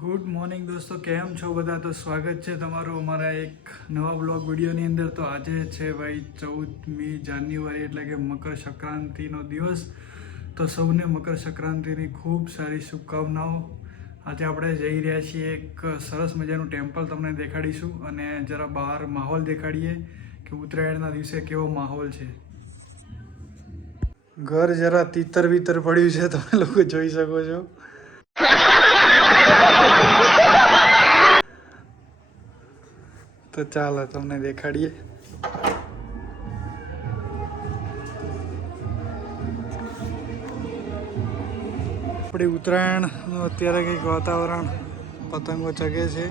Good morning દોસ્તો, કેમ છો બધા? તો સ્વાગત છે તમારું અમારા એક નવા બ્લોગ વિડીયોની અંદર. તો આજે છે ભાઈ 14મી જાન્યુઆરી એટલે કે મકર સંક્રાંતિનો દિવસ. તો સૌને મકર સંક્રાંતિની ખૂબ સારી શુભકામનાઓ. આજે આપણે જઈ રહ્યા છીએ એક સરસ મજાનું ટેમ્પલ તમને દેખાડીશું અને જરા બહાર માહોલ દેખાડીએ કે ઉત્તરાયણના દિવસે કેવો માહોલ છે. ઘર જરા તીતર વિતર પડ્યું છે, તમે લોકો જોઈ શકો છો. તો ચાલો તમને દેખાડીએ. આપણી ઉત્તરાયણનું અત્યારે કંઈક વાતાવરણ, પતંગો ચગે છે.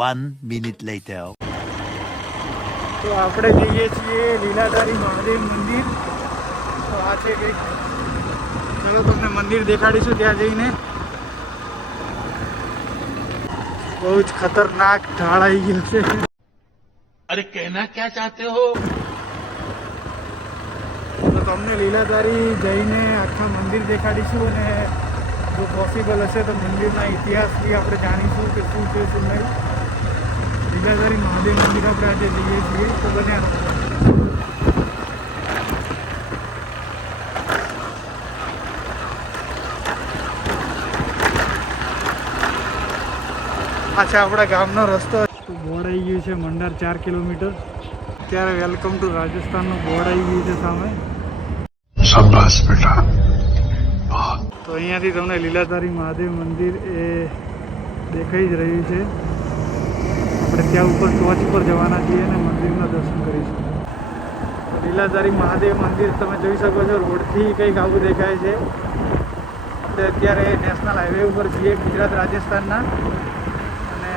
One minute later. તો આપણે જઈએ છીએ લીલાધારી મહાદેવ મંદિર. તો આ છે કંઈક, ચાલો તમને મંદિર દેખાડીશું ત્યાં જઈને. બહુ જ ખતરનાક ઢાળ આવી ગયું છે. अरे कहना क्या चाहते हो? તો તમને લીલાધારી જઈને આખા મંદિર દેખાડીશું અને જો પોસિબલ હશે તો મંદિરના ઇતિહાસથી આપણે જાણીશું કે શું છે શું નહીં. લીલાધારી મહાદેવ મંદિર આપણે આજે જઈએ છીએ. તો બન્યા આ છે આપણા ગામનો રસ્તો. બોર્ડ આવી ગયું છે મંડાર 4 કિલોમીટર. ત્યારે વેલકમ ટુ રાજસ્થાનનું બોર્ડ આવી ગયું છે સામે. શાબાશ બેટા. તો અહીંયાથી તમને લીલાધારી મહાદેવ મંદિર એ દેખાઈ જ રહ્યું છે. આપણે ત્યાં ઉપર ટોચ પર જવાના છીએ અને મંદિરના દર્શન કરીશું. તો લીલાધારી મહાદેવ મંદિર તમે જોઈ શકો છો, રોડથી કંઈક આવું દેખાય છે. આપણે અત્યારે નેશનલ હાઈવે ઉપર છીએ ગુજરાત રાજસ્થાનના, અને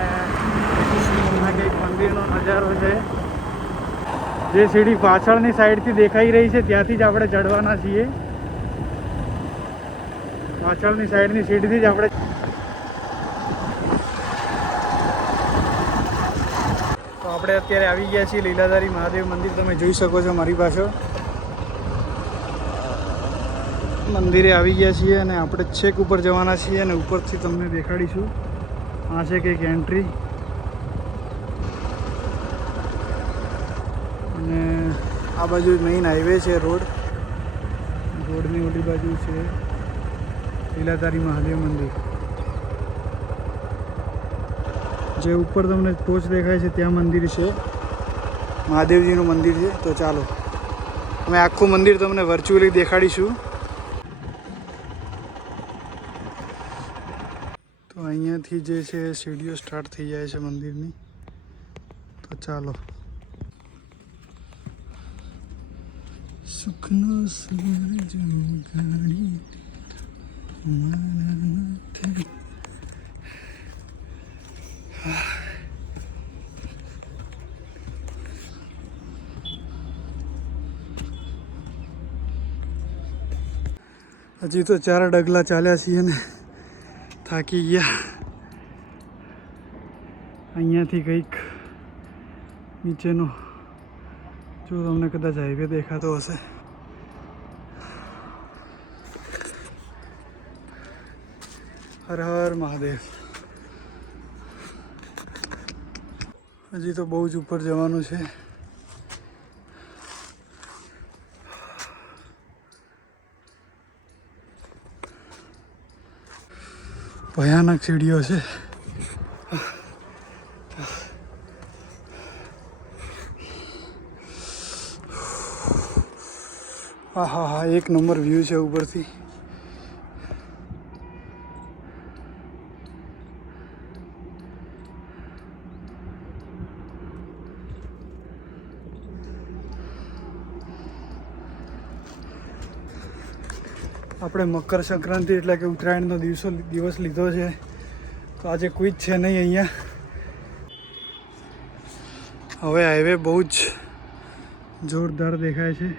આ કંઈક મંદિરનો નજારો છે. જે સીડી પાછળની સાઈડથી દેખાઈ રહી છે ત્યાંથી જ આપણે ચડવાના છીએ. પાછળની સાઈડની સીડીથી જ આપણે. તો આપણે અત્યારે આવી ગયા છીએ લીલાધારી મહાદેવ મંદિર. તમે જોઈ શકો છો મારી પાછળ. મંદિરે આવી ગયા છીએ અને આપણે છેક ઉપર જવાના છીએ અને ઉપરથી તમને દેખાડીશું. આ છે કંઈક એન્ટ્રી. અને આ બાજુ મેઇન હાઈવે છે, રોડની ઓલી બાજુ છે લીલાધારી મહાદેવ મંદિર. જે ઉપર તમને ટોચ દેખાય છે ત્યાં મંદિર છે, મહાદેવજીનું મંદિર છે. તો ચાલો અમે આખું મંદિર તમને વર્ચ્યુઅલી દેખાડીશું. તો અહીંયાથી જે છે સીડીઓ સ્ટાર્ટ થઈ જાય છે મંદિરની. તો ચાલો. સુખનો સૂરજ ઉગાડી હજી તો 4 ડગલા ચાલ્યા છીએ ને થાકી ગયા. અહીંયાથી કંઈક નીચેનો જો તમને કદાચ હાઈવે દેખાતો હશે. હર હર મહાદેવ. હજી તો બહુ જ ઉપર જવાનું છે. ભયાનક સીડીઓ છે. હા હા હા, એક નંબર વ્યૂ છે ઉપરથી. આપણે મકર સંક્રાંતિ એટલે કે ઉત્તરાયણનો દિવસ લીધો છે, તો આજે કોઈ જ છે નહીં અહીંયા. હવે હાઈવે બહુ જ જોરદાર દેખાય છે.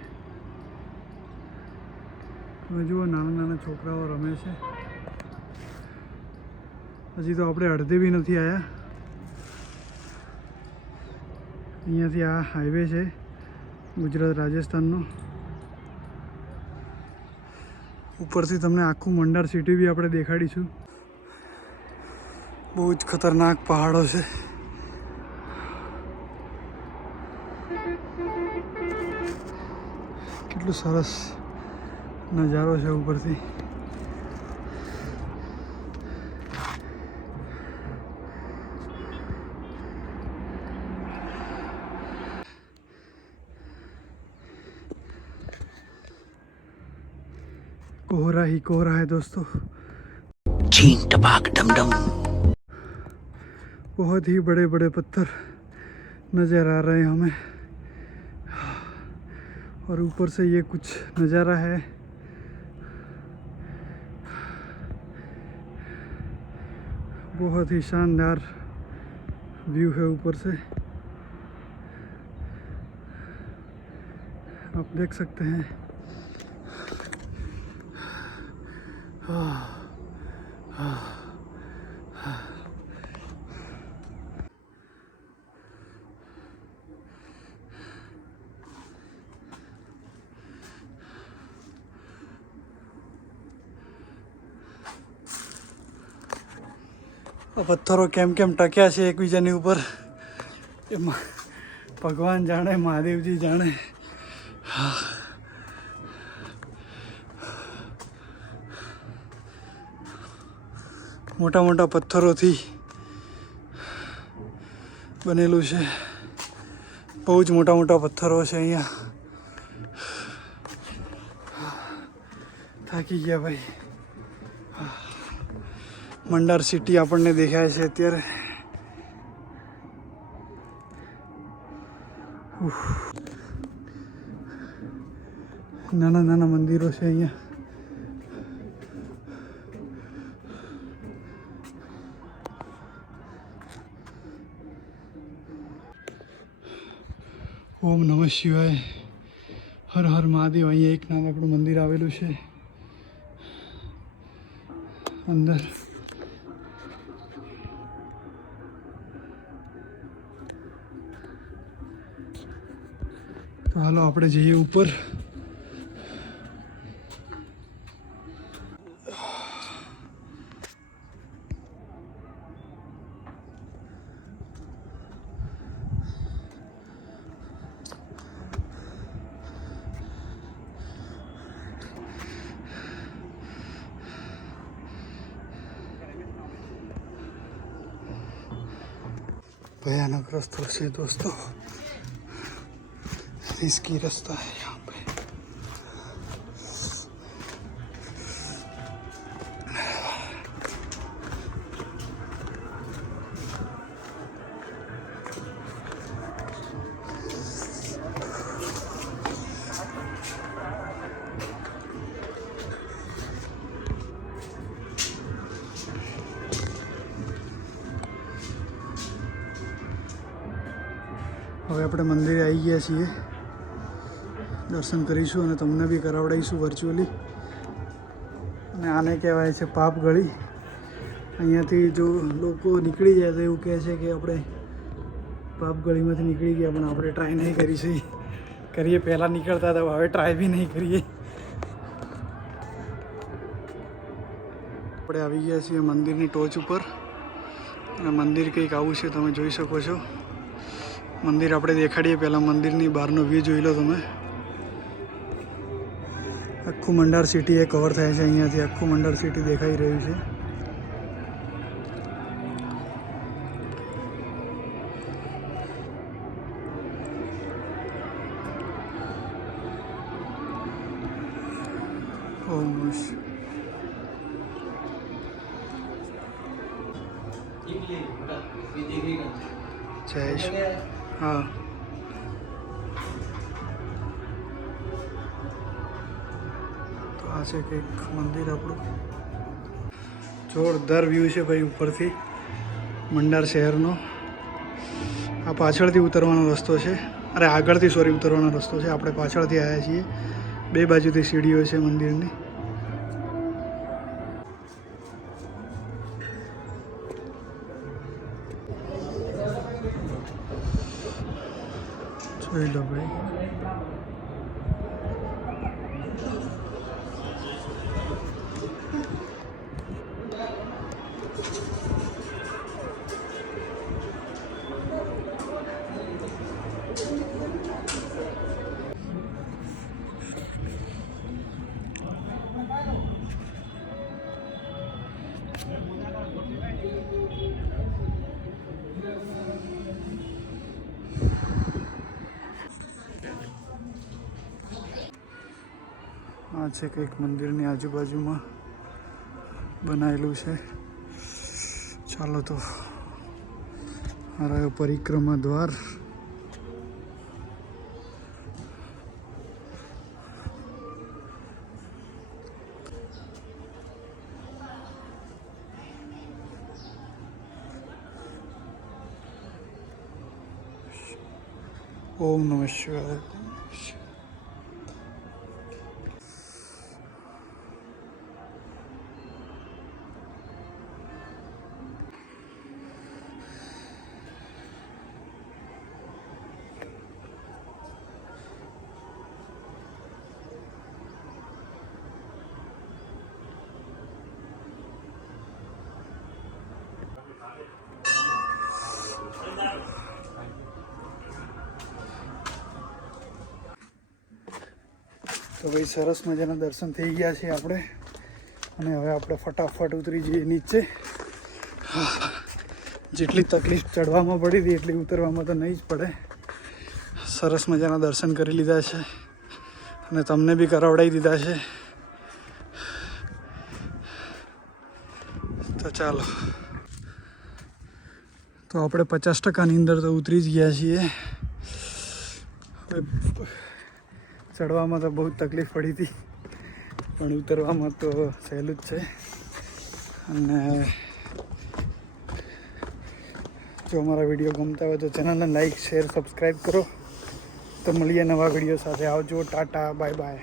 તમે જુઓ, નાના નાના છોકરાઓ રમે છે. હજી તો આપણે અડધે બી નથી આવ્યા. અહીંયાથી આ હાઈવે છે ગુજરાત રાજસ્થાનનો. ઉપરથી તમને આખું મંડાર સિટી બી આપણે દેખાડીશું. બહુ જ ખતરનાક પહાડો છે. કેટલું સરસ નજારો છે ઉપરથી. कोहरा ही कोहरा है दोस्तों. छीन टपाक डम डम. बहुत ही बड़े बड़े पत्थर नज़र आ रहे हैं हमें, और ऊपर से ये कुछ नज़ारा है. बहुत ही शानदार व्यू है ऊपर से, आप देख सकते हैं. પથ્થરો કેમ કેમ ટક્યા છે એકબીજાની ઉપર, એમાં ભગવાન જાણે, મહાદેવજી જાણે. મોટા મોટા પથ્થરોથી બનેલું છે. બહુ જ મોટા મોટા પથ્થરો છે અહીંયા. થાકી ગયા ભાઈ. મંડાર સિટી આપણને દેખાય છે અત્યારે. નાના નાના મંદિરો છે અહીંયા. ઓમ નમઃ શિવાય, હર હર મહાદેવ. અહીંયા એક નાનકડું મંદિર આવેલું છે અંદર. તો હાલો આપણે જઈએ ઉપર. भयानक रास्ता है दोस्तों, रिस्की रास्ता है यहाँ पे. હવે આપણે મંદિરે આવી ગયા છીએ. દર્શન કરીશું અને તમને બી કરાવડાવીશું વર્ચ્યુઅલી. અને આને કહેવાય છે પાપ ગળી. અહીંયાથી જો લોકો નીકળી જાય તો એવું કહે છે કે આપણે પાપ ગળીમાંથી નીકળી ગયા, પણ આપણે ટ્રાય નહીં કરી છે. કરીએ પહેલાં નીકળતા હતા, હવે ટ્રાય બી નહીં કરીએ. આપણે આવી ગયા છીએ મંદિરની ટોચ ઉપર, અને મંદિર કંઈક આવું છે, તમે જોઈ શકો છો. મંદિર આપણે દેખાડીએ પહેલાં મંદિરની બહારનો વ્યૂ જોઈ લો તમે. આખું મંડાર સિટી એ કવર થાય છે અહીંયાથી. આખું મંડાર સિટી દેખાઈ રહ્યું છે. નાઇસ. જયેશ હા તો આ છે કંઈક મંદિર આપણું. જોરદાર વ્યૂ છે ભાઈ ઉપરથી મંડાર શહેરનો. આ પાછળથી ઉતરવાનો રસ્તો છે, અરે આગળથી સોરી ઉતરવાનો રસ્તો છે. આપણે પાછળથી આવ્યા છીએ. બે બાજુથી સીડીઓ છે મંદિરની. જોઈ લો ભાઈ. આ છે કંઈક મંદિરની આજુબાજુમાં બનાવેલું છે. ચાલો તો આ રહ્યો પરિક્રમા દ્વાર. ઓમ નમઃ શિવાય. તો ભાઈ સરસ મજાના દર્શન થઈ ગયા છે આપણે, અને હવે આપણે ફટાફટ ઉતરી જઈએ નીચે. જેટલી તકલીફ ચડવામાં પડી હતી એટલી ઉતરવામાં તો નહીં જ પડે. સરસ મજાના દર્શન કરી લીધા છે અને તમને બી કરાવડાવી દીધા છે. તો ચાલો, તો આપણે 50%ની અંદર તો ઉતરી જ ગયા છીએ. ચડવામાં તો બહુ તકલીફ પડી હતી, પણ ઉતરવામાં તો સહેલું જ છે. અને જો અમારા વિડીયો ગમતા હોય તો ચેનલને લાઈક શેર સબસ્ક્રાઈબ કરો. તો મળીએ નવા વિડીયો સાથે. આવજો, ટાટા, બાય બાય.